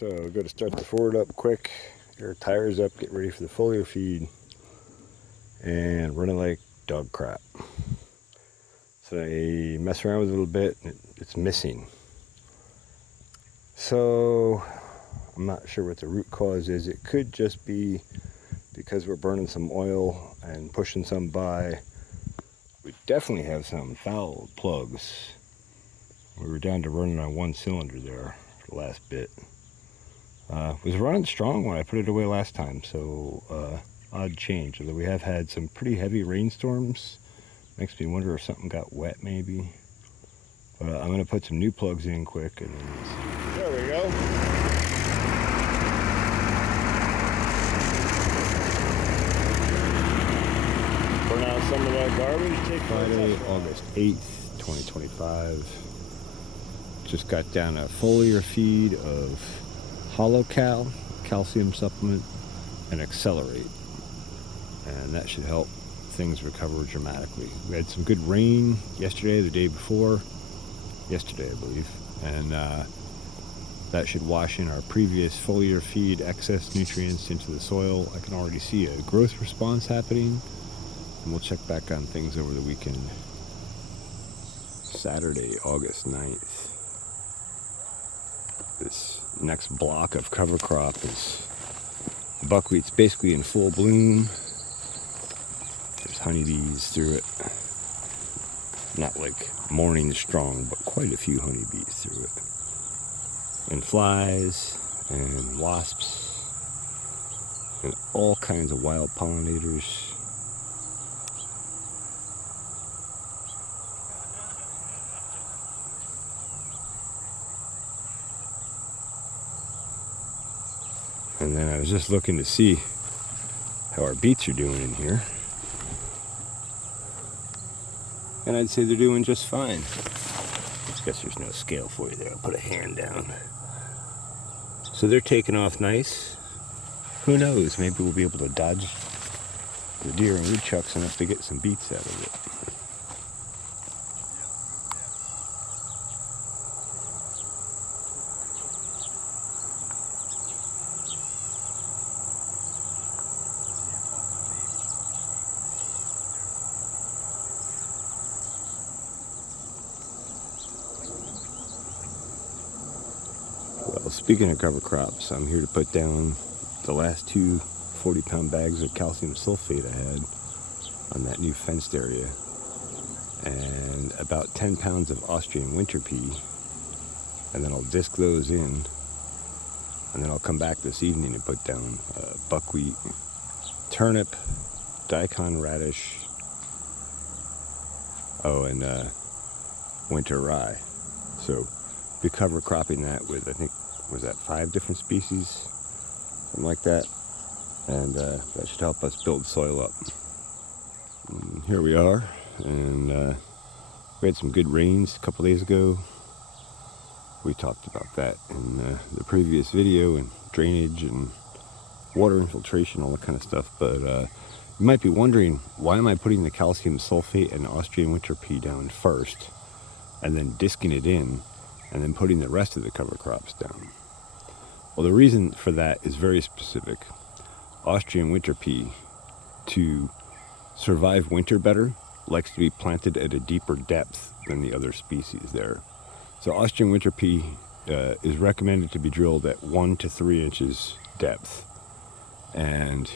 So we're going to start the Ford up quick, get our tires up, get ready for the foliar feed, and run it like dog crap. So I mess around with it a little bit, and it's missing. So I'm not sure what the root cause is. It could just be because we're burning some oil and pushing some by. We definitely have some foul plugs. We were down to running on one cylinder there for the last bit. Was running strong when I put it away last time, so odd change. Although we have had some pretty heavy rainstorms, makes me wonder if something got wet maybe. But I'm going to put some new plugs in quick, and then there we go. Burn out some of that garbage. Take Friday, August 8th, 2025. Just got down a foliar feed of Hollow Cal, calcium supplement, and Accelerate, and that should help things recover dramatically. We had some good rain yesterday, the day before, yesterday I believe, and that should wash in our previous foliar feed excess nutrients into the soil. I can already see a growth response happening, and we'll check back on things over the weekend. Saturday, August 9th. This next block of cover crop is buckwheat's basically in full bloom. There's honeybees through it. Not like morning strong, but quite a few honeybees through it. And flies and wasps and all kinds of wild pollinators. And then I was just looking to see how our beets are doing in here. And I'd say they're doing just fine. I guess there's no scale for you there. I'll put a hand down. So they're taking off nice. Who knows? Maybe we'll be able to dodge the deer and woodchucks enough to get some beets out of it. Well, speaking of cover crops, I'm here to put down the last two 40-pound bags of calcium sulfate I had on that new fenced area, and about 10 pounds of Austrian winter pea, and then I'll disc those in, and then I'll come back this evening and put down buckwheat, turnip, daikon radish, and winter rye. So be cover cropping that with, I think, was that 5 different species, something like that, and that should help us build soil up. And here we are, and we had some good rains a couple days ago. We talked about that in the previous video, and drainage and water infiltration, all that kind of stuff. But you might be wondering, why am I putting the calcium sulfate and Austrian winter pea down first, and then disking it in, and then putting the rest of the cover crops down? Well, the reason for that is very specific. Austrian winter pea, to survive winter better, likes to be planted at a deeper depth than the other species there. So Austrian winter pea is recommended to be drilled at 1 to 3 inches depth. And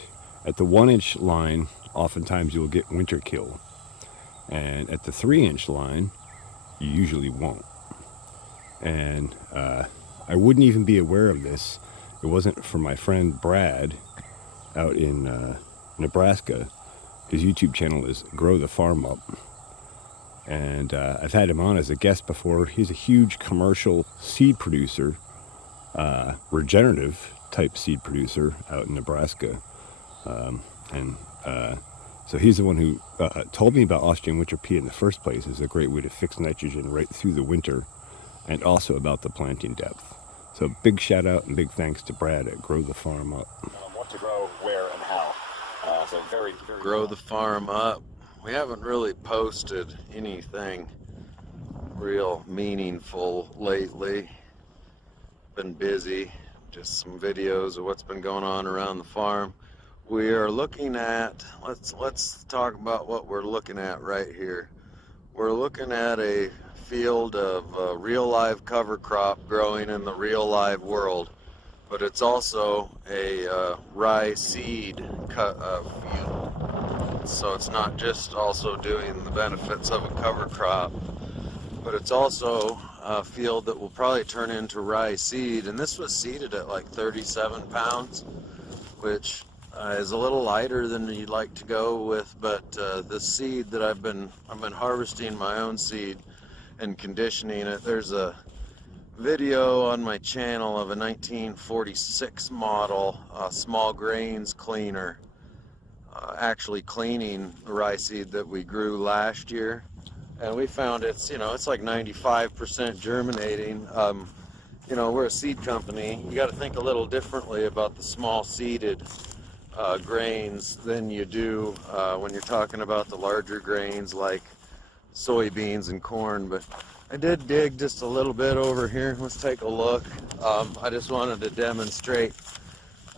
at the 1-inch line, oftentimes you'll get winter kill. And at the 3-inch line, you usually won't. And I wouldn't even be aware of this. It wasn't for my friend Brad out in Nebraska. His YouTube channel is Grow the Farm Up. And I've had him on as a guest before. He's a huge commercial seed producer, regenerative type seed producer out in Nebraska. So he's the one who told me about Austrian winter pea in the first place as a great way to fix nitrogen right through the winter, and also about the planting depth. So big shout out and big thanks to Brad at Grow the Farm Up. What to grow, where, and how. So very Grow the Farm Up. We haven't really posted anything real meaningful lately. Been busy just some videos of what's been going on around the farm. We are looking at, let's talk about what we're looking at right here. We're looking at a field of real live cover crop growing in the real live world, but it's also a rye seed field. So it's not just also doing the benefits of a cover crop, but it's also a field that will probably turn into rye seed. And this was seeded at like 37 pounds, which is a little lighter than you'd like to go with. But the seed that I've been harvesting my own seed and conditioning it. There's a video on my channel of a 1946 model small grains cleaner actually cleaning the rye seed that we grew last year, and we found it's like 95% germinating. We're a seed company. You got to think a little differently about the small seeded grains than you do when you're talking about the larger grains like soybeans and corn. But I did dig just a little bit over here. Let's take a look. I just wanted to demonstrate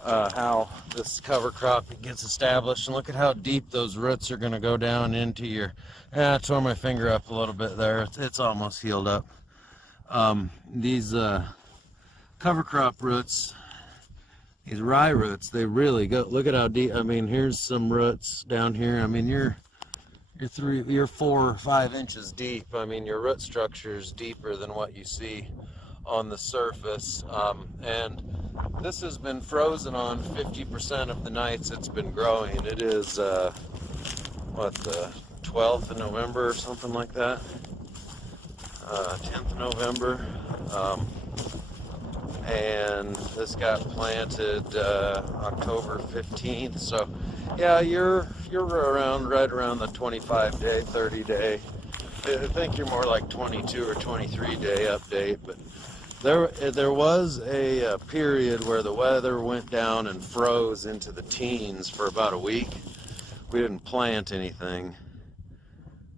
how this cover crop gets established, and look at how deep those roots are going to go down into your. I tore my finger up a little bit there. It's almost healed up. These cover crop roots, these rye roots, they really go. Look at how deep. I mean, here's some roots down here. I mean, you're 4 or 5 inches deep. I mean, your root structure is deeper than what you see on the surface. And this has been frozen on 50% of the nights it's been growing. It is the 12th of November or something like that. 10th of November. And this got planted October 15th. So yeah, you're right around the 25-day, 30-day. I think you're more like 22 or 23-day update. But there was a period where the weather went down and froze into the teens for about a week. We didn't plant anything.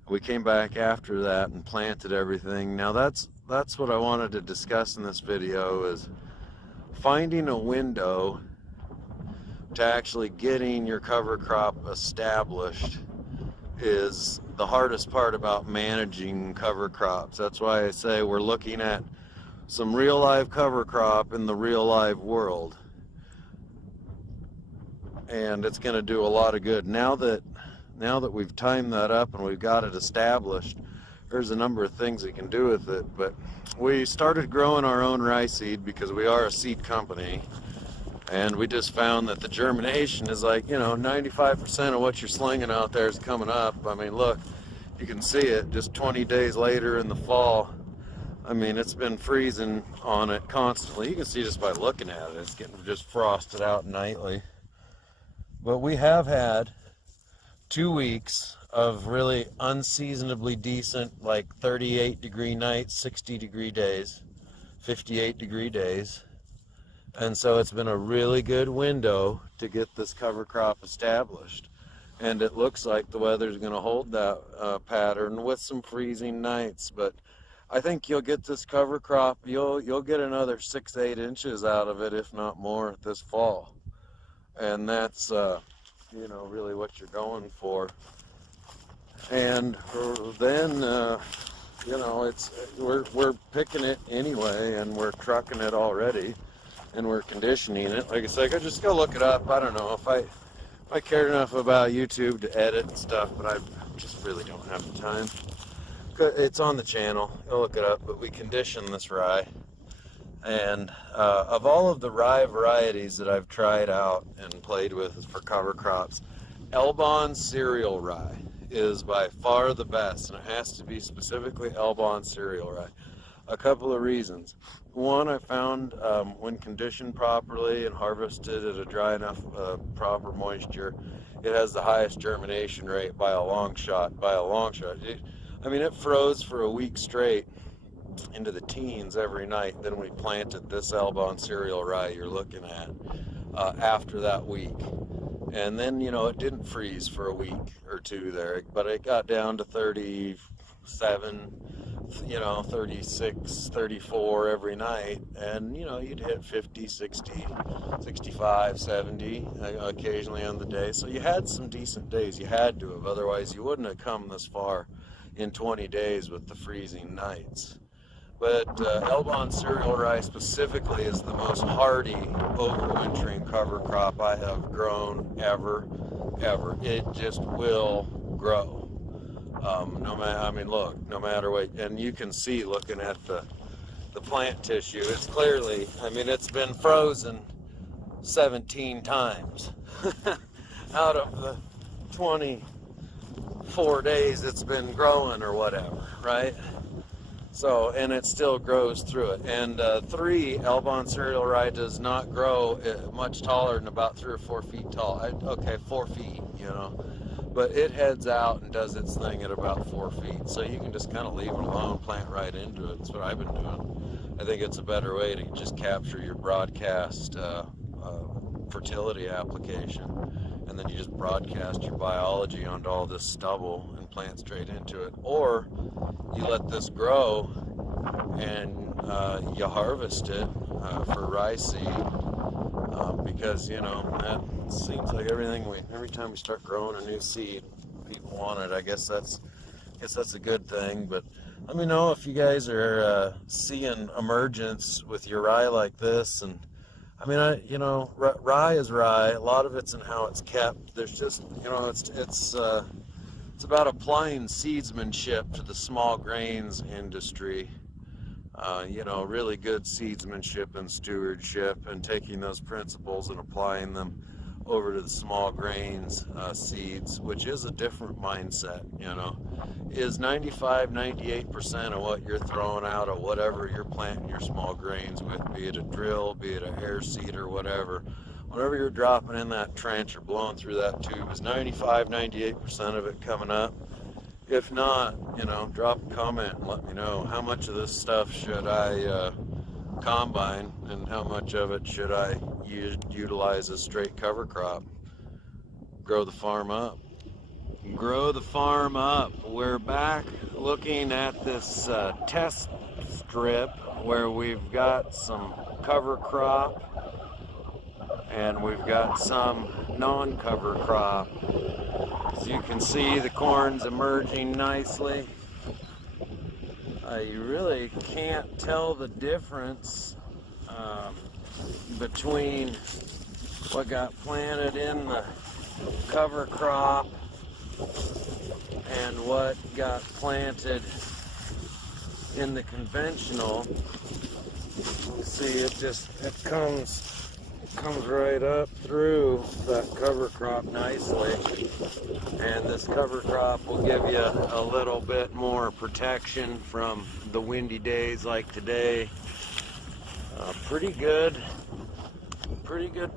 We came back after that and planted everything. Now that's what I wanted to discuss in this video, is finding a window to actually getting your cover crop established is the hardest part about managing cover crops. That's why I say we're looking at some real live cover crop in the real live world, and it's going to do a lot of good. Now that we've timed that up and we've got it established, there's a number of things we can do with it. But we started growing our own rye seed because we are a seed company, and we just found that the germination is like 95% of what you're slinging out there is coming up. I mean, look, you can see it just 20 days later in the fall. I mean, it's been freezing on it constantly. You can see just by looking at it, it's getting just frosted out nightly. But we have had 2 weeks of really unseasonably decent, like 38-degree nights, 60-degree days, 58-degree days. And so it's been a really good window to get this cover crop established. And it looks like the weather's going to hold that pattern with some freezing nights. But I think you'll get this cover crop, you'll get another 6-8 inches out of it, if not more, this fall. And that's really what you're going for. And then we're picking it anyway, and we're trucking it already, and we're conditioning it. Like I said, I just go look it up. I don't know if I cared enough about YouTube to edit and stuff, but I just really don't have the time. It's on the channel, go look it up. But we condition this rye, and of all of the rye varieties that I've tried out and played with for cover crops, Elbon cereal rye is by far the best, and it has to be specifically Elbon cereal rye. A couple of reasons. One, I found when conditioned properly and harvested at a dry enough proper moisture, it has the highest germination rate by a long shot. It froze for a week straight into the teens every night. Then we planted this Elbon cereal rye you're looking at after that week. And then, it didn't freeze for a week or two there, but it got down to 30, 37, 36, 34 every night, and you'd hit 50, 60, 65, 70 occasionally on the day. So you had some decent days. You had to have, otherwise you wouldn't have come this far in 20 days with the freezing nights. But Elbon cereal rye specifically is the most hardy overwintering cover crop I have grown ever. It just will grow. No matter what, and you can see looking at the plant tissue, it's clearly, it's been frozen 17 times out of the 24 days it's been growing or whatever, right? So, and it still grows through it. And 3 cereal rye does not grow much taller than about 3 or 4 feet tall. 4 feet, but it heads out and does its thing at about 4 feet. So you can just kind of leave it alone, plant right into it. That's what I've been doing. I think it's a better way to just capture your broadcast fertility application, and then you just broadcast your biology onto all this stubble and plant straight into it. Or you let this grow and you harvest it for rye seed, because that seems like every time we start growing a new seed, people want it. I guess that's a good thing. But let me know if you guys are seeing emergence with your rye like this. And rye is rye. A lot of it's in how it's kept. There's just it's about applying seedsmanship to the small grains industry. Really good seedsmanship and stewardship, and taking those principles and applying them over to the small grains seeds, which is a different mindset. Is 95-98% of what you're throwing out of whatever you're planting your small grains with, be it a drill, be it a hair seed or whatever you're dropping in that trench or blowing through that tube, is 95-98% of it coming up? If not, drop a comment and let me know how much of this stuff should I combine and how much of it should I utilize as straight cover crop. Grow the farm up. Grow the farm up. We're back looking at this test strip where we've got some cover crop and we've got some non-cover crop. As you can see, the corn's emerging nicely. You really can't tell the difference between what got planted in the cover crop and what got planted in the conventional. You see, it comes right up through that cover crop nicely, and this cover crop will give you a little bit more protection from the windy days like today. Pretty good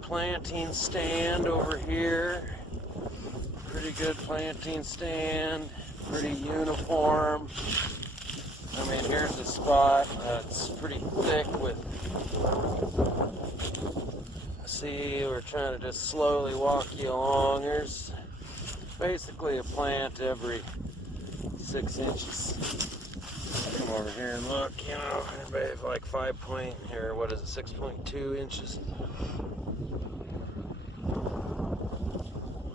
planting stand over here. Pretty good planting stand, pretty uniform. Here's a spot that's pretty thick with, see, we're trying to just slowly walk you along. There's basically a plant every 6 inches. Come over here and look, like 5 point here, 6.2 inches.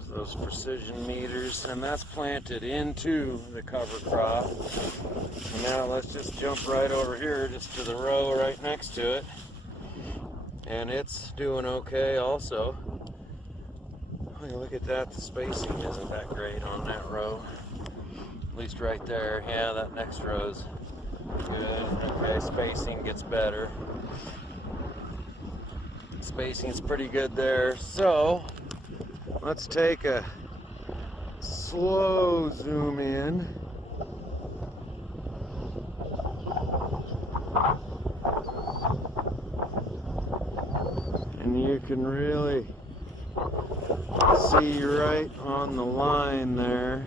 Those precision meters, and that's planted into the cover crop. And now let's just jump right over here just to the row right next to it, and it's doing okay also. Look at that, the spacing isn't that great on that row, at least right there. Yeah, that next row's good. Okay, spacing gets better. Spacing's pretty good there. So let's take a slow zoom in. And you can really see right on the line there.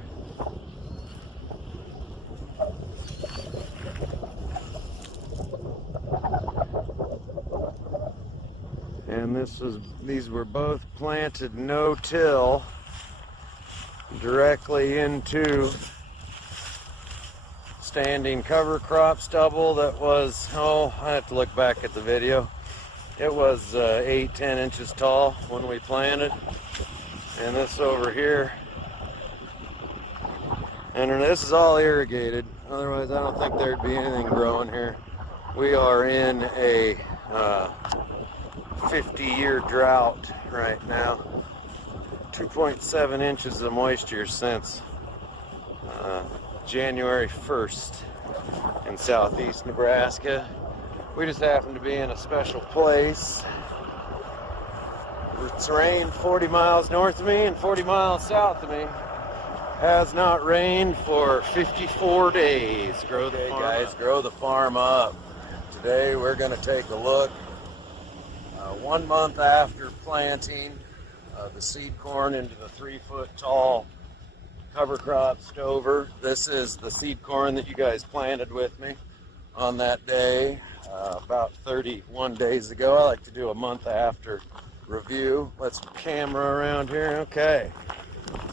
And these were both planted no-till directly into standing cover crop stubble that was, oh, I have to look back at the video. It was 8-10 inches tall when we planted. And this over here, and this is all irrigated. Otherwise, I don't think there'd be anything growing here. We are in a 50-year drought right now. 2.7 inches of moisture since January 1st in southeast Nebraska. We just happen to be in a special place. It's rained 40 miles north of me and 40 miles south of me. Has not rained for 54 days. Grow the farm guys, up. Grow the farm up. Today we're going to take a look 1 month after planting the seed corn into the 3-foot tall cover crop stover. This is the seed corn that you guys planted with me on that day about 31 days ago. I like to do a month after review. Let's camera around here. Okay,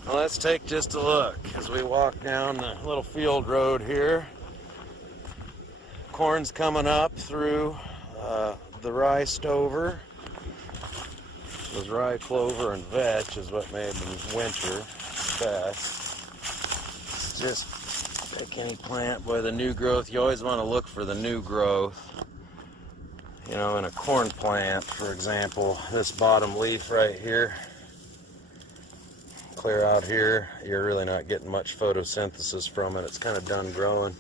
well, let's take just a look as we walk down the little field road here. Corn's coming up through the rye stover. It was rye, clover, and vetch is what made them winter best. It's just like any plant, boy, the new growth, you always want to look for the new growth. You know, in a corn plant, for example, this bottom leaf right here, clear out here, you're really not getting much photosynthesis from it. It's kind of done growing.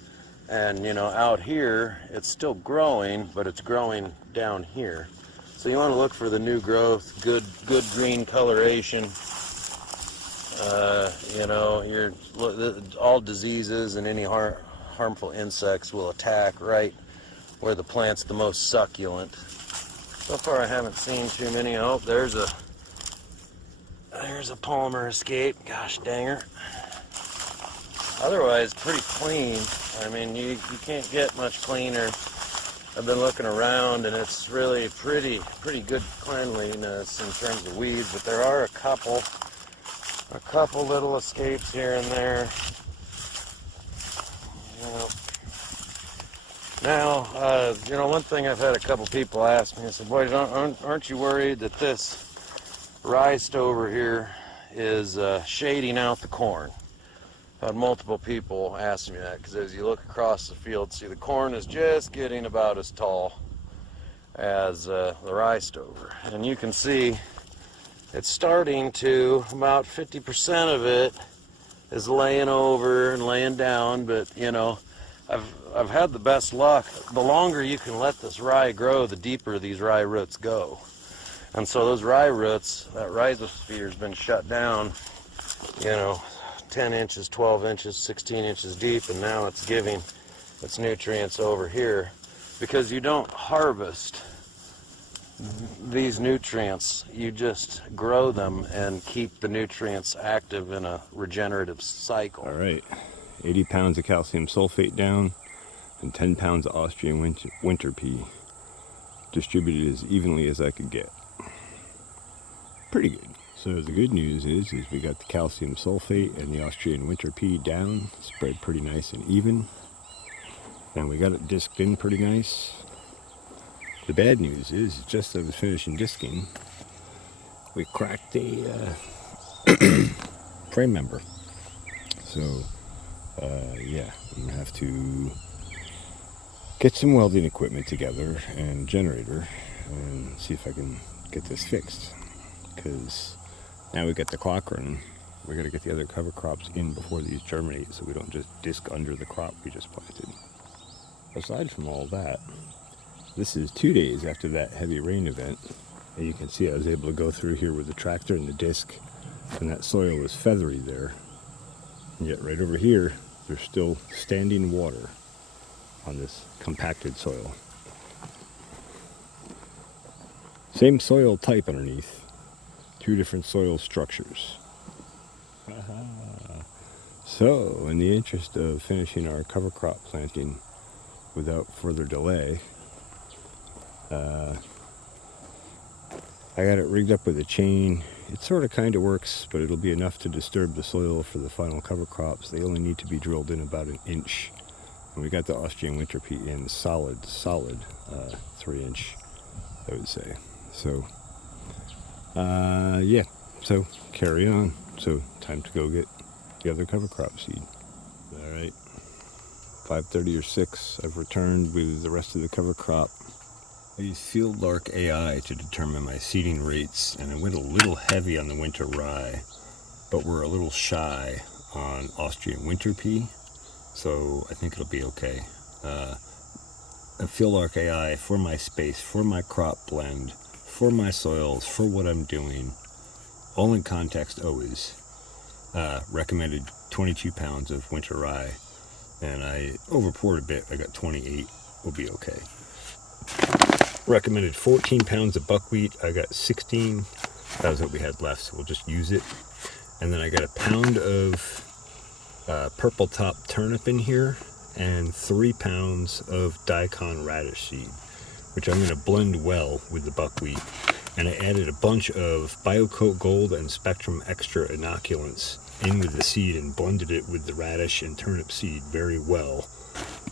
And, you know, out here, it's still growing, but it's growing down here. So you want to look for the new growth, good green coloration. You know, all diseases and any harmful insects will attack right where the plant's the most succulent. So far I haven't seen too many. Oh, there's a palmer escape. Gosh dang her. Otherwise pretty clean. I mean, you can't get much cleaner. I've been looking around and it's really pretty good cleanliness in terms of weeds, but there are a couple little escapes here and there. Now, you know, one thing I've had a couple people ask me, I said, boy, aren't you worried that this rye stover here is shading out the corn? I've had multiple people ask me that, because as you look across the field, see the corn is just getting about as tall as the rye stover. And you can see it's starting to, about 50% of it is laying over and laying down, but you know, I've had the best luck. The longer you can let this rye grow, the deeper these rye roots go. And so those rye roots, that rhizosphere has been shut down, you know, 10 inches, 12 inches, 16 inches deep, and now it's giving its nutrients over here. Because you don't harvest these nutrients, you just grow them and keep the nutrients active in a regenerative cycle. All right, 80 pounds of calcium sulfate down and 10 pounds of Austrian winter pea, distributed as evenly as I could get. Pretty good. So the good news is we got the calcium sulfate and the Austrian winter pea down, spread pretty nice and even, and we got it disked in pretty nice. The bad news is, just as I was finishing disking, we cracked the frame member. So yeah, I'm gonna have to get some welding equipment together and generator and see if I can get this fixed, because now we got the clock running. We got to get the other cover crops in before these germinate, so we don't just disc under the crop we just planted. Aside from all that, this is 2 days after that heavy rain event, and you can see I was able to go through here with the tractor and the disc, and that soil was feathery there. And yet right over here, there's still standing water on this compacted soil. Same soil type underneath, 2 different soil structures. So, in the interest of finishing our cover crop planting without further delay, I got it rigged up with a chain. It sort of kind of works, but it'll be enough to disturb the soil for the final cover crops. They only need to be drilled in about 1 inch And we got the Austrian winter peat in solid 3-inch, I would say. So, yeah, so carry on. So time to go get the other cover crop seed. All right, 5:30 or 6, I've returned with the rest of the cover crop. I used Fieldlark AI to determine my seeding rates, and I went a little heavy on the winter rye, but we're a little shy on Austrian winter pea, so I think it'll be okay. A Fieldlark AI for my space, for my crop blend, for my soils, for what I'm doing, all in context always, recommended 22 pounds of winter rye, and I overpoured a bit. I got 28, will be okay. Recommended 14 pounds of buckwheat. I got 16. That was what we had left, so we'll just use it. And then I got a pound of purple top turnip in here and 3 pounds of daikon radish seed, which I'm going to blend well with the buckwheat. And I added a bunch of BioCoat Gold and Spectrum Extra inoculants in with the seed and blended it with the radish and turnip seed very well.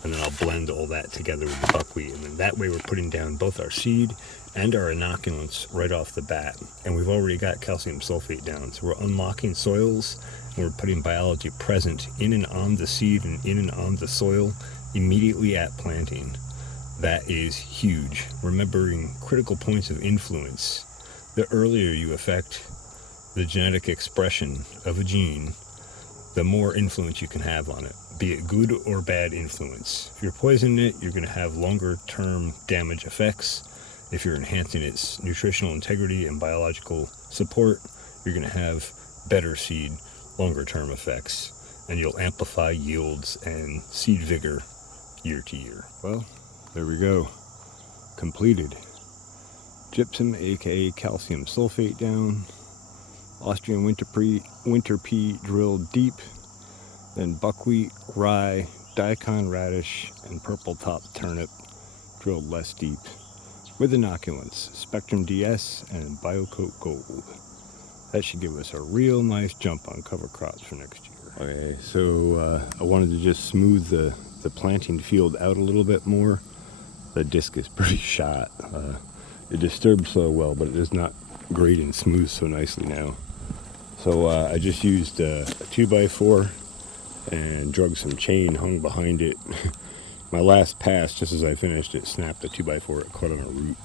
And then I'll blend all that together with the buckwheat, and then that way we're putting down both our seed and our inoculants right off the bat. And we've already got calcium sulfate down, so we're unlocking soils and we're putting biology present in and on the seed and in and on the soil immediately at planting. That is huge. Remembering critical points of influence. The earlier you affect the genetic expression of a gene, the more influence you can have on it, be it good or bad influence. If you're poisoning it, you're going to have longer term damage effects. If you're enhancing its nutritional integrity and biological support, you're going to have better seed, longer term effects, and you'll amplify yields and seed vigor year to year. Well, there we go. Completed. Gypsum, aka calcium sulfate, down. Austrian winter pea drilled deep. Then buckwheat, rye, daikon radish, and purple top turnip drilled less deep. With inoculants, Spectrum DS and BioCoat Gold. That should give us a real nice jump on cover crops for next year. Okay, so I wanted to just smooth the planting field out a little bit more. The disc is pretty shot. It disturbed so well, but it is not grade and smooth so nicely now. So I just used a 2x4 and drug some chain, hung behind it. My last pass, just as I finished it, snapped the 2x4, it caught on a root.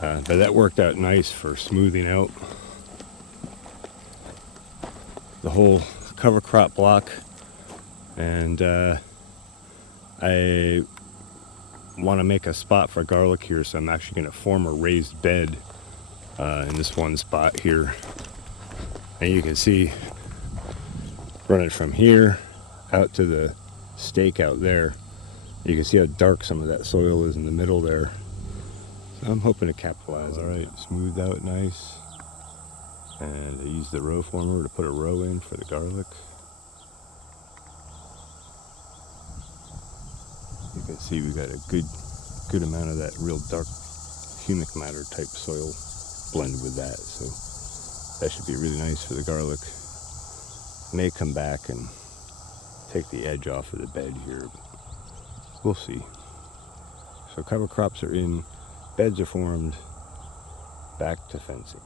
But that worked out nice for smoothing out the whole cover crop block. And I want to make a spot for garlic here, so I'm actually going to form a raised bed in this one spot here. And you can see running from here out to the stake out there. You can see how dark some of that soil is in the middle there. So I'm hoping to capitalize. All right, smoothed out nice. And I used the row former to put a row in for the garlic. You can see we got a good amount of that real dark humic matter type soil blended with that. So that should be really nice for the garlic. May come back and take the edge off of the bed here, but we'll see. So cover crops are in, beds are formed, back to fencing.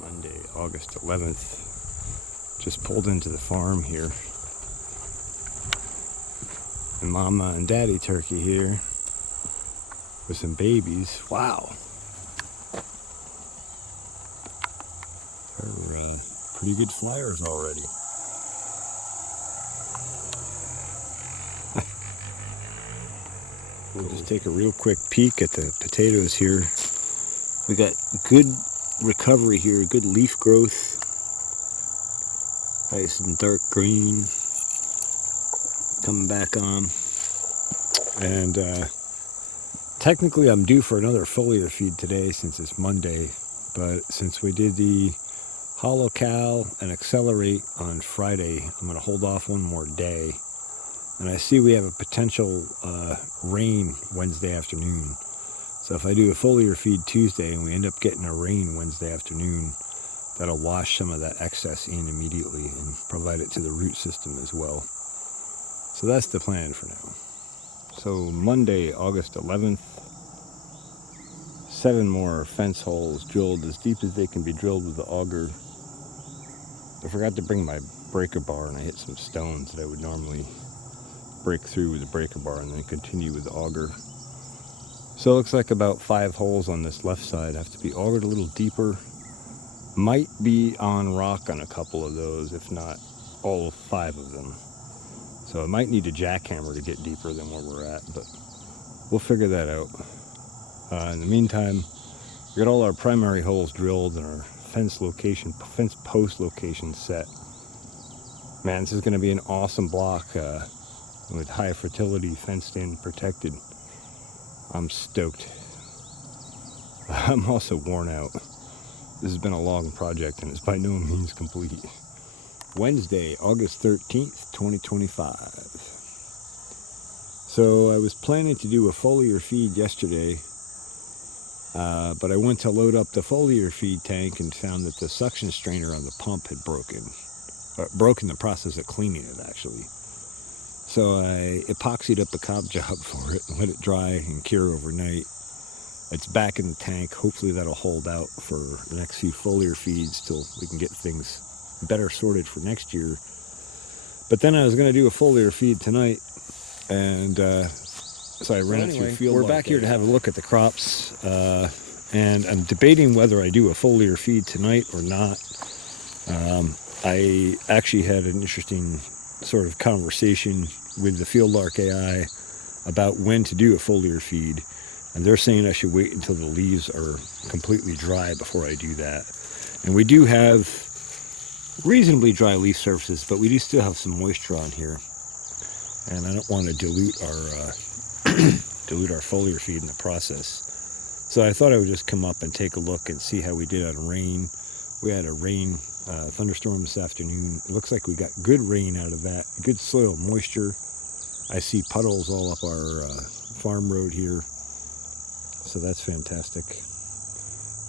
Monday, August 11th. Just pulled into the farm here. And Mama and Daddy Turkey here with some babies. Wow. They're pretty good flyers already. We'll just take a real quick peek at the potatoes here. We got good recovery here, good leaf growth. Nice and dark green coming back on. And technically I'm due for another foliar feed today since it's Monday, but since we did the hollow cal and accelerate on Friday, I'm going to hold off one more day and I see we have a potential rain Wednesday afternoon. So if I do a foliar feed Tuesday and we end up getting a rain Wednesday afternoon, that'll wash some of that excess in immediately and provide it to the root system as well. So that's the plan for now. So Monday, August 11th, 7 more fence holes drilled as deep as they can be drilled with the auger. I forgot to bring my breaker bar, and I hit some stones that I would normally break through with the breaker bar and then continue with the auger. So it looks like about 5 holes on this left side have to be augered a little deeper. Might be on rock on a couple of those, if not all 5 of them. So I might need a jackhammer to get deeper than where we're at, but we'll figure that out. In the meantime, we got all our primary holes drilled and our fence post location set. Man, this is going to be an awesome block with high fertility, fenced in, protected. I'm stoked. I'm also worn out. This has been a long project and it's by no means complete. Wednesday, August 13th, 2025. So I was planning to do a foliar feed yesterday, but I went to load up the foliar feed tank and found that the suction strainer on the pump had broken in the process of cleaning it, actually. So I epoxied up a cob job for it and let it dry and cure overnight. It's back in the tank. Hopefully that'll hold out for the next few foliar feeds till we can get things better sorted for next year. But then I was going to do a foliar feed tonight, and so I ran it through field. We're back here to have a look at the crops, and I'm debating whether I do a foliar feed tonight or not. I actually had an interesting sort of conversation with the Fieldlark AI about when to do a foliar feed, and they're saying I should wait until the leaves are completely dry before I do that. And we do have reasonably dry leaf surfaces, but we do still have some moisture on here, and I don't want to dilute our foliar feed in the process. So I thought I would just come up and take a look and see how we did on rain. We had a rain thunderstorm this afternoon. It looks like we got good rain out of that, good soil moisture. I see puddles all up our farm road here, so that's fantastic.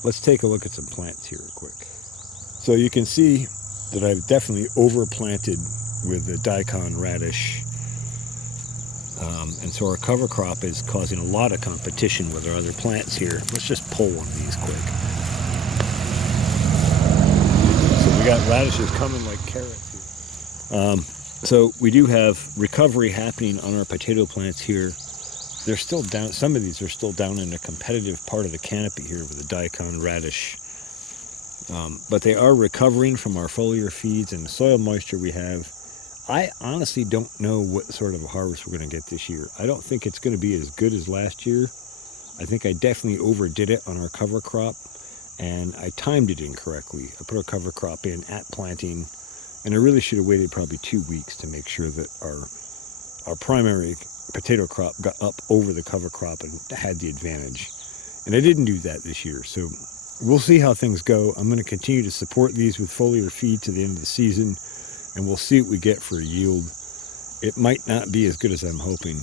Let's take a look at some plants here real quick. So you can see that I've definitely overplanted with the daikon radish, and so our cover crop is causing a lot of competition with our other plants here. Let's just pull one of these quick. So we got radishes coming like carrots here. So we do have recovery happening on our potato plants here. They're still down. Some of these are still down in a competitive part of the canopy here with the daikon radish. But they are recovering from our foliar feeds and the soil moisture we have. I honestly don't know what sort of a harvest we're going to get this year. I don't think it's going to be as good as last year. I think I definitely overdid it on our cover crop, and I timed it incorrectly. I put our cover crop in at planting, and I really should have waited probably 2 weeks to make sure that our primary potato crop got up over the cover crop and had the advantage. And I didn't do that this year, so we'll see how things go. I'm going to continue to support these with foliar feed to the end of the season, and we'll see what we get for a yield. It might not be as good as I'm hoping.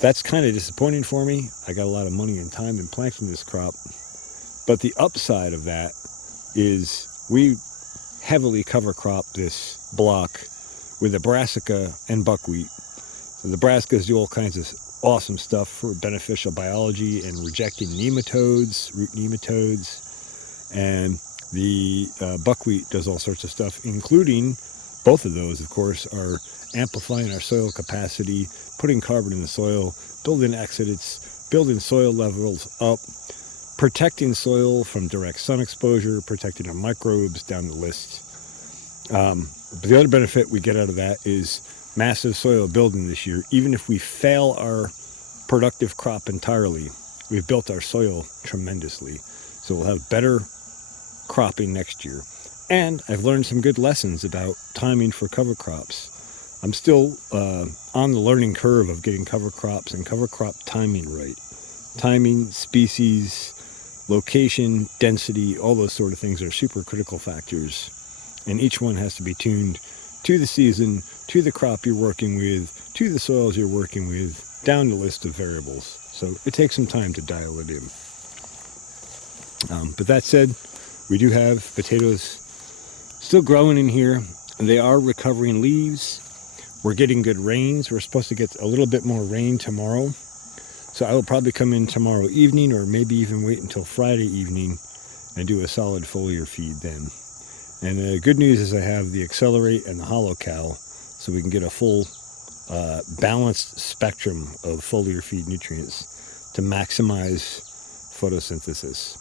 That's kind of disappointing for me. I got a lot of money and time in planting this crop, but the upside of that is we heavily cover crop this block with a brassica and buckwheat. So the brassicas do all kinds of awesome stuff for beneficial biology and rejecting nematodes, root nematodes, and the buckwheat does all sorts of stuff, including both of those, of course, are amplifying our soil capacity, putting carbon in the soil, building exudates, building soil levels up, protecting soil from direct sun exposure, protecting our microbes, down the list. But the other benefit we get out of that is massive soil building this year. Even if we fail our productive crop entirely, we've built our soil tremendously. So we'll have better cropping next year. And I've learned some good lessons about timing for cover crops. I'm still on the learning curve of getting cover crops and cover crop timing right. Timing, species, location, density, all those sort of things are super critical factors. And each one has to be tuned to the season, to the crop you're working with, to the soils you're working with, down the list of variables. So it takes some time to dial it in. But that said, we do have potatoes still growing in here, and they are recovering leaves. We're getting good rains. We're supposed to get a little bit more rain tomorrow. So I will probably come in tomorrow evening, or maybe even wait until Friday evening and do a solid foliar feed then. And the good news is I have the Accelerate and the Hollow Cow, so we can get a full balanced spectrum of foliar feed nutrients to maximize photosynthesis.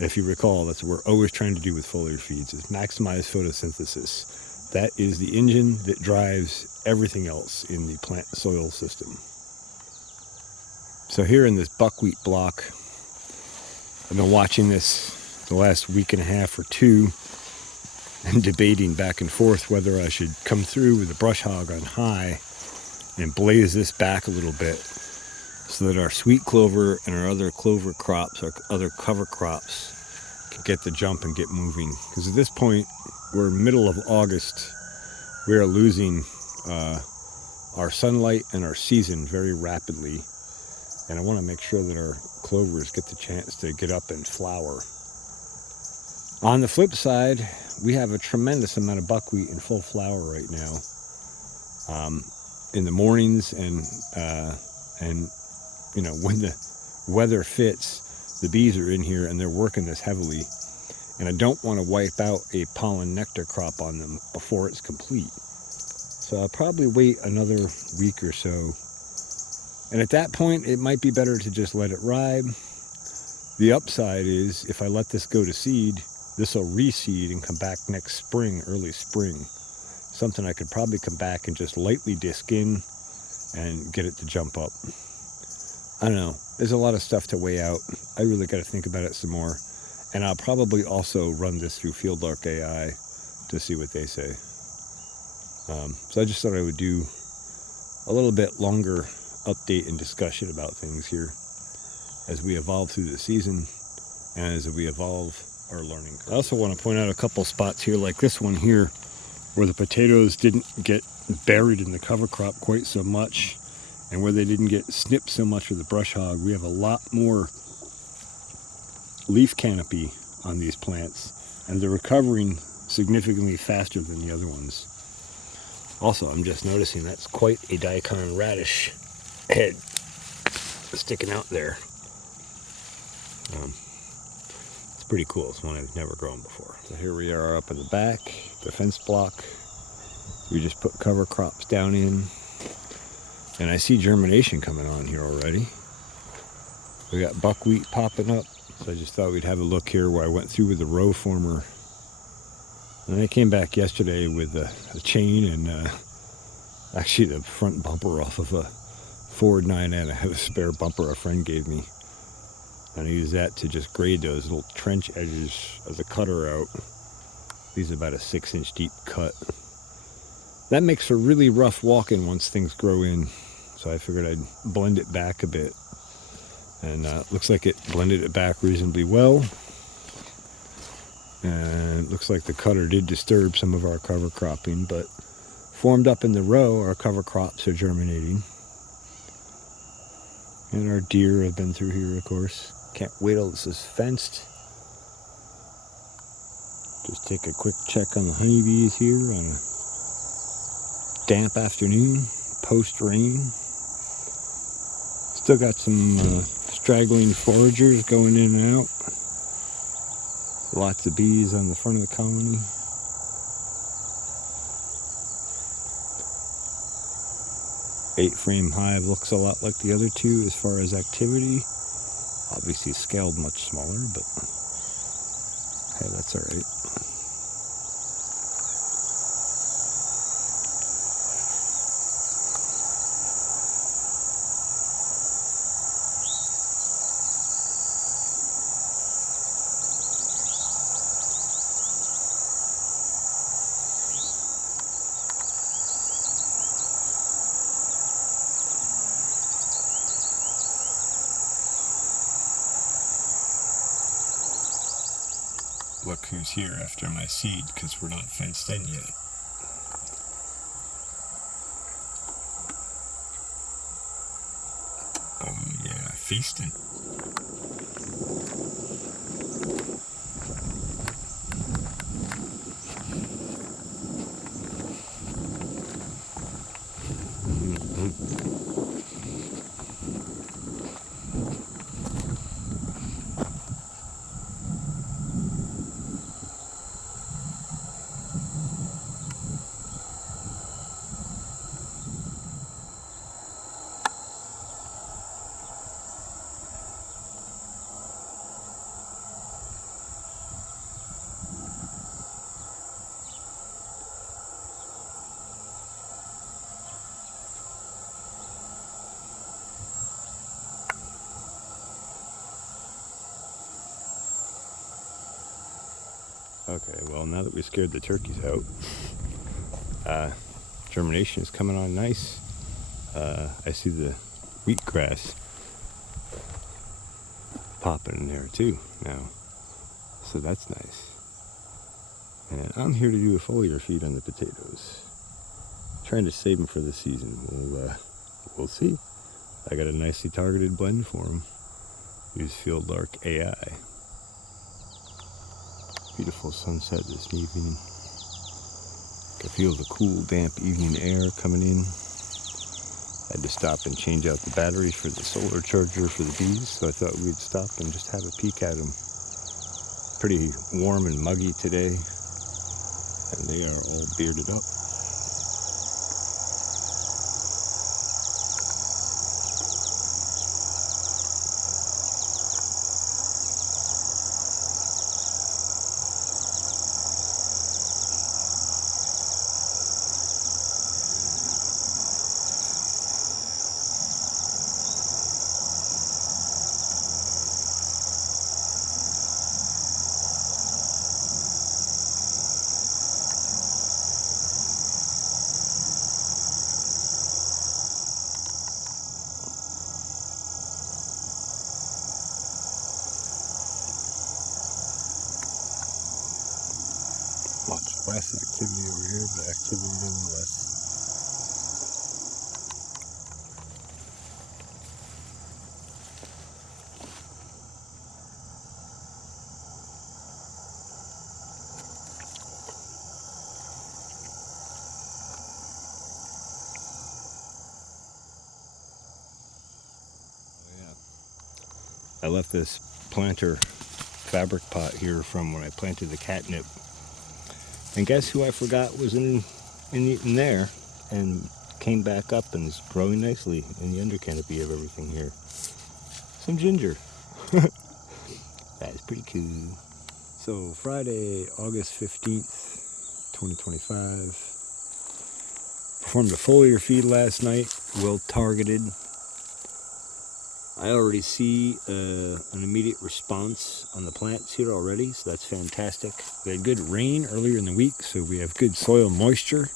If you recall, that's what we're always trying to do with foliar feeds, is maximize photosynthesis. That is the engine that drives everything else in the plant soil system. So here in this buckwheat block, I've been watching this the last week and a half or two and debating back and forth whether I should come through with a brush hog on high and blaze this back a little bit so that our sweet clover and our other clover crops, our other cover crops, can get the jump and get moving. Because at this point, we're middle of August, we are losing our sunlight and our season very rapidly. And I want to make sure that our clovers get the chance to get up and flower. On the flip side, we have a tremendous amount of buckwheat in full flower right now. In the mornings and you know, when the weather fits, the bees are in here and they're working this heavily. And I don't want to wipe out a pollen nectar crop on them before it's complete. So I'll probably wait another week or so. And at that point, it might be better to just let it ride. The upside is if I let this go to seed, this will reseed and come back next spring, early spring. Something I could probably come back and just lightly disc in and get it to jump up. I don't know. There's a lot of stuff to weigh out. I really got to think about it some more. And I'll probably also run this through FieldArc AI to see what they say. So I just thought I would do a little bit longer update and discussion about things here as we evolve through the season and as we evolve our learning curve. I also want to point out a couple spots here, like this one here, where the potatoes didn't get buried in the cover crop quite so much, and where they didn't get snipped so much with the brush hog. We have a lot more leaf canopy on these plants, and they're recovering significantly faster than the other ones. Also, I'm just noticing that's quite a daikon radish head sticking out there. It's pretty cool. It's one I've never grown before. So here we are up in the back, the fence block. We just put cover crops down in, and I see germination coming on here already. We got buckwheat popping up, so I just thought we'd have a look here where I went through with the row former. And I came back yesterday with a chain and actually the front bumper off of a Ford 9N. I have a spare bumper a friend gave me, and I used that to just grade those little trench edges of the cutter out. These are about a 6-inch deep cut. That makes for really rough walking once things grow in, so I figured I'd blend it back a bit. And looks like it blended it back reasonably well. And it looks like the cutter did disturb some of our cover cropping, but formed up in the row, our cover crops are germinating. And our deer have been through here, of course. Can't wait till this is fenced. Just take a quick check on the honeybees here on a damp afternoon, post-rain. Still got some straggling foragers going in and out. Lots of bees on the front of the colony. Eight-frame hive looks a lot like the other two as far as activity. Obviously scaled much smaller, but hey, that's all right. Look who's here after my seed, because we're not fenced in yet. feasting. Okay, well, now that we scared the turkeys out, germination is coming on nice. I see the wheatgrass popping in there too now, so that's nice. And I'm here to do a foliar feed on the potatoes. Trying to save them for the season. We'll see. I got a nicely targeted blend for them. Use Field Lark AI. Beautiful sunset this evening. I feel the cool, damp evening air coming in. I had to stop and change out the batteries for the solar charger for the bees, so I thought we'd stop and just have a peek at them. Pretty warm and muggy today, and they are all bearded up. Lots of blasted activity over here, but activity nonetheless. I left this planter fabric pot here from when I planted the catnip. And guess who I forgot was in there and came back up and is growing nicely in the under canopy of everything here. Some ginger. That's pretty cool. So Friday, August 15th, 2025. Performed a foliar feed last night, well targeted. I already see an immediate response on the plants here already, so that's fantastic. We had good rain earlier in the week, so we have good soil moisture,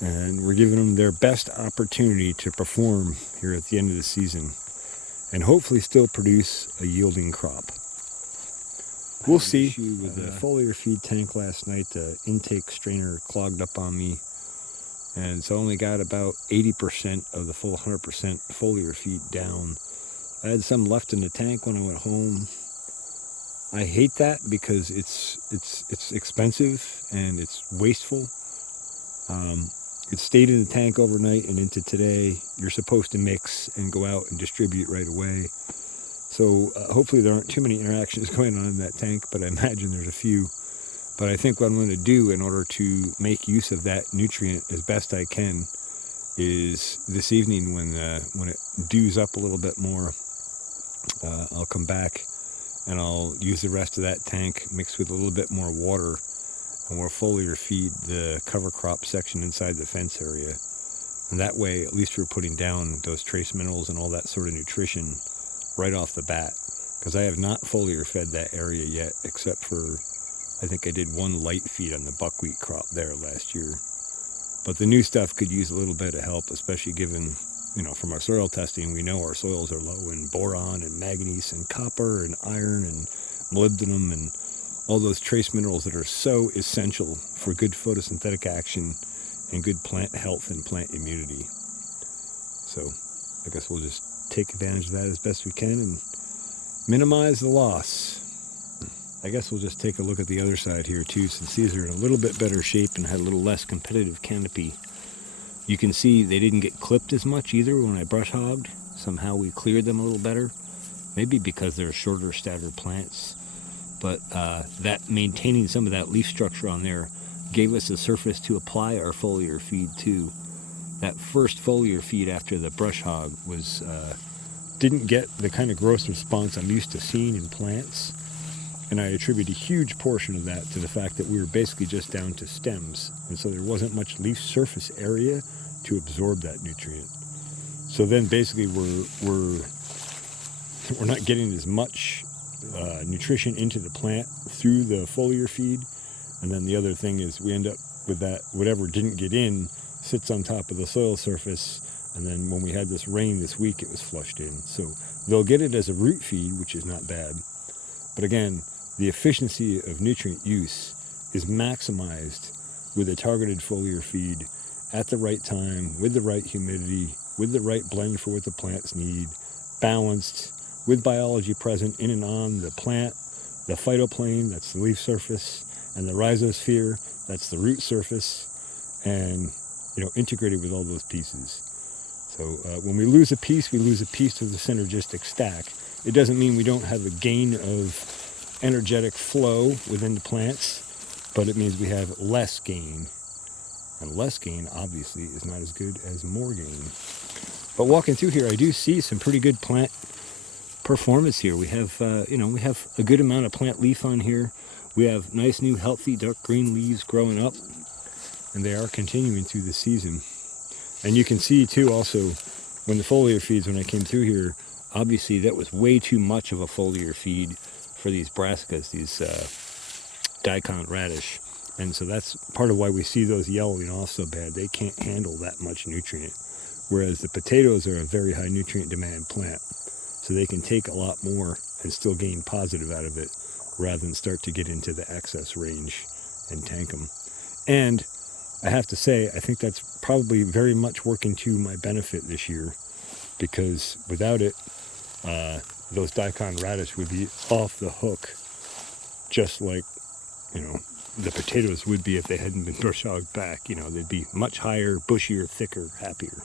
and we're giving them their best opportunity to perform here at the end of the season, and hopefully still produce a yielding crop. We'll see. With the foliar feed tank last night, the intake strainer clogged up on me, and so I only got about 80% of the full 100% foliar feed down. I had some left in the tank when I went home. I hate that because it's expensive and it's wasteful. It stayed in the tank overnight and into today. You're supposed to mix and go out and distribute right away. So hopefully there aren't too many interactions going on in that tank, but I imagine there's a few. But I think what I'm going to do in order to make use of that nutrient as best I can is this evening when it dews up a little bit more, I'll come back and I'll use the rest of that tank mixed with a little bit more water, and we'll foliar feed the cover crop section inside the fence area. And that way, at least we're putting down those trace minerals and all that sort of nutrition right off the bat. Because I have not foliar fed that area yet, except for I think I did one light feed on the buckwheat crop there last year. But the new stuff could use a little bit of help, especially given, from our soil testing, we know our soils are low in boron and manganese and copper and iron and molybdenum and all those trace minerals that are so essential for good photosynthetic action and good plant health and plant immunity. So I guess we'll just take advantage of that as best we can and minimize the loss. I guess we'll just take a look at the other side here too, since these are in a little bit better shape and had a little less competitive canopy. You can see they didn't get clipped as much either when I brush hogged. Somehow we cleared them a little better. Maybe because they're shorter staggered plants. But that maintaining some of that leaf structure on there gave us a surface to apply our foliar feed to. That first foliar feed after the brush hog was didn't get the kind of growth response I'm used to seeing in plants. And I attribute a huge portion of that to the fact that we were basically just down to stems. And so there wasn't much leaf surface area to absorb that nutrient. So then basically we're not getting as much nutrition into the plant through the foliar feed. And then the other thing is we end up with that whatever didn't get in sits on top of the soil surface. And then when we had this rain this week, it was flushed in. So they'll get it as a root feed, which is not bad. But again, the efficiency of nutrient use is maximized with a targeted foliar feed at the right time, with the right humidity, with the right blend for what the plants need, balanced, with biology present in and on the plant, the phytoplane, that's the leaf surface, and the rhizosphere, that's the root surface, and integrated with all those pieces. So when we lose a piece, we lose a piece of the synergistic stack. It doesn't mean we don't have a gain of energetic flow within the plants, but it means we have less gain. And less gain, obviously, is not as good as more gain. But walking through here, I do see some pretty good plant performance here. We have, we have a good amount of plant leaf on here. We have nice, new, healthy, dark green leaves growing up, and they are continuing through the season. And you can see, too, also, when the foliar feeds, when I came through here, obviously that was way too much of a foliar feed for these brassicas, these daikon radish. And so that's part of why we see those yellowing off so bad. They can't handle that much nutrient. Whereas the potatoes are a very high nutrient demand plant. So they can take a lot more and still gain positive out of it rather than start to get into the excess range and tank them. And I have to say, I think that's probably very much working to my benefit this year, because without it, those daikon radish would be off the hook, just like, the potatoes would be if they hadn't been brush hogged back. They'd be much higher, bushier, thicker, happier.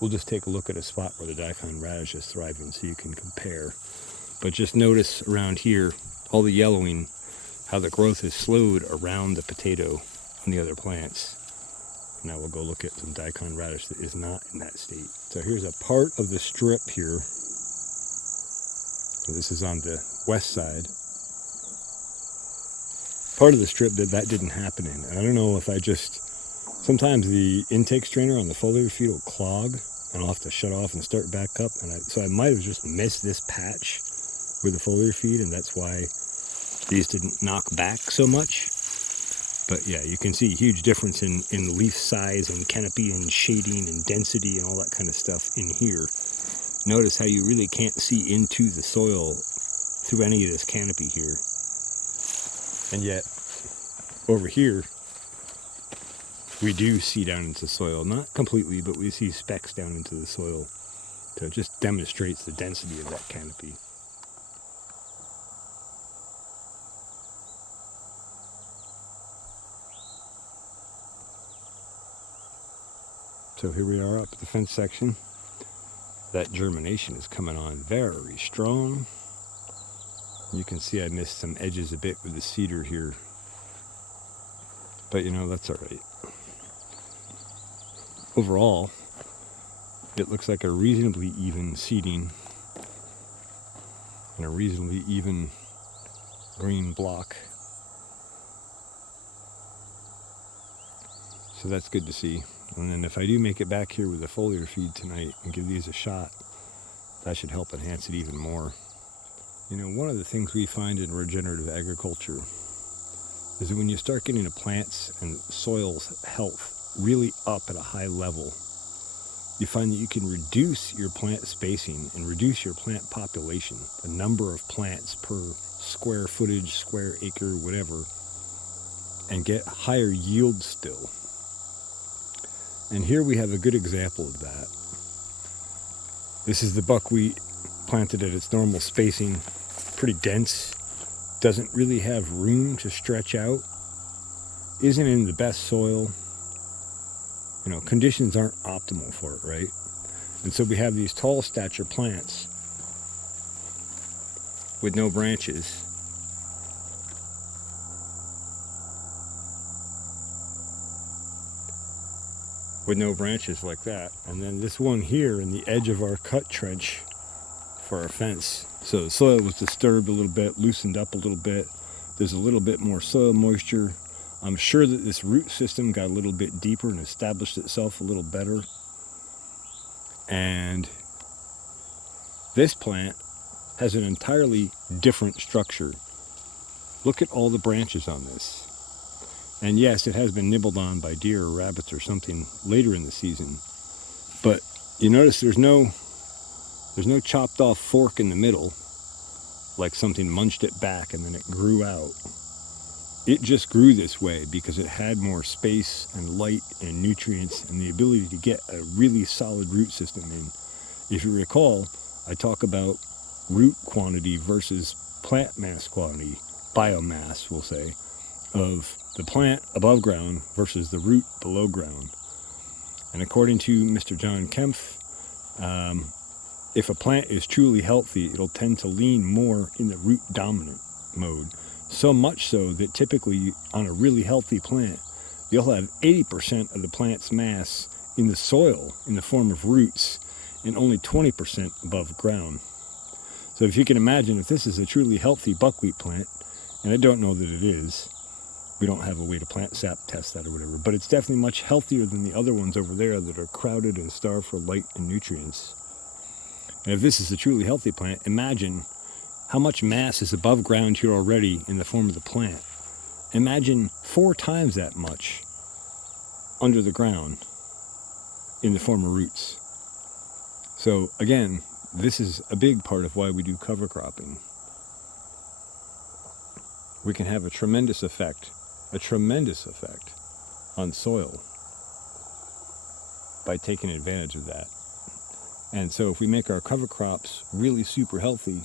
We'll just take a look at a spot where the daikon radish is thriving so you can compare. But just notice around here, all the yellowing, how the growth is slowed around the potato on the other plants. Now we'll go look at some daikon radish that is not in that state. So here's a part of the strip here. So this is on the west side. Part of the strip that didn't happen in. And I don't know if sometimes the intake strainer on the foliar feed will clog, and I'll have to shut off and start back up. So I might have just missed this patch with the foliar feed, and that's why these didn't knock back so much. But yeah, you can see a huge difference in leaf size and canopy and shading and density and all that kind of stuff in here. Notice how you really can't see into the soil through any of this canopy here. And yet, over here, we do see down into the soil. Not completely, but we see specks down into the soil. So it just demonstrates the density of that canopy. So here we are up at the fence section. That germination is coming on very strong. You can see I missed some edges a bit with the cedar here. But that's all right. Overall, it looks like a reasonably even seeding and a reasonably even green block. So that's good to see. And then if I do make it back here with a foliar feed tonight and give these a shot, that should help enhance it even more. One of the things we find in regenerative agriculture is that when you start getting the plants and soil's health really up at a high level, you find that you can reduce your plant spacing and reduce your plant population, the number of plants per square footage, square acre, whatever, and get higher yield still. And here we have a good example of that. This is the buckwheat planted at its normal spacing, pretty dense, doesn't really have room to stretch out, isn't in the best soil. You know, conditions aren't optimal for it, right? And so we have these tall stature plants with no branches. With no branches like that. And then this one here in the edge of our cut trench for our fence. So the soil was disturbed a little bit, loosened up a little bit. There's a little bit more soil moisture. I'm sure that this root system got a little bit deeper and established itself a little better. And this plant has an entirely different structure. Look at all the branches on this. And yes, it has been nibbled on by deer or rabbits or something later in the season. But you notice there's no chopped off fork in the middle, like something munched it back and then it grew out. It just grew this way because it had more space and light and nutrients and the ability to get a really solid root system in. If you recall, I talk about root quantity versus plant mass quantity, biomass, we'll say, of the plant above ground versus the root below ground. And according to Mr. John Kempf, if a plant is truly healthy, it'll tend to lean more in the root dominant mode. So much so that typically on a really healthy plant, you'll have 80% of the plant's mass in the soil in the form of roots and only 20% above ground. So if you can imagine, if this is a truly healthy buckwheat plant, and I don't know that it is, we don't have a way to plant sap test that or whatever, but it's definitely much healthier than the other ones over there that are crowded and starved for light and nutrients. And if this is a truly healthy plant, imagine how much mass is above ground here already in the form of the plant. Imagine 4 times that much under the ground in the form of roots. So again, this is a big part of why we do cover cropping. We can have a tremendous effect on soil by taking advantage of that. And so if we make our cover crops really super healthy,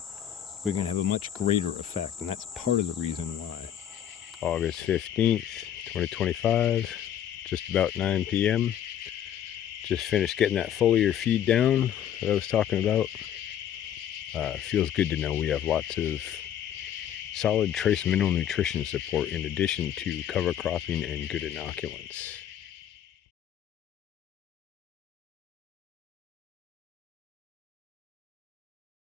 we can have a much greater effect. And that's part of the reason why. August 15th, 2025, just about 9 p.m. Just finished getting that foliar feed down that I was talking about. Feels good to know we have lots of solid trace mineral nutrition support in addition to cover cropping and good inoculants.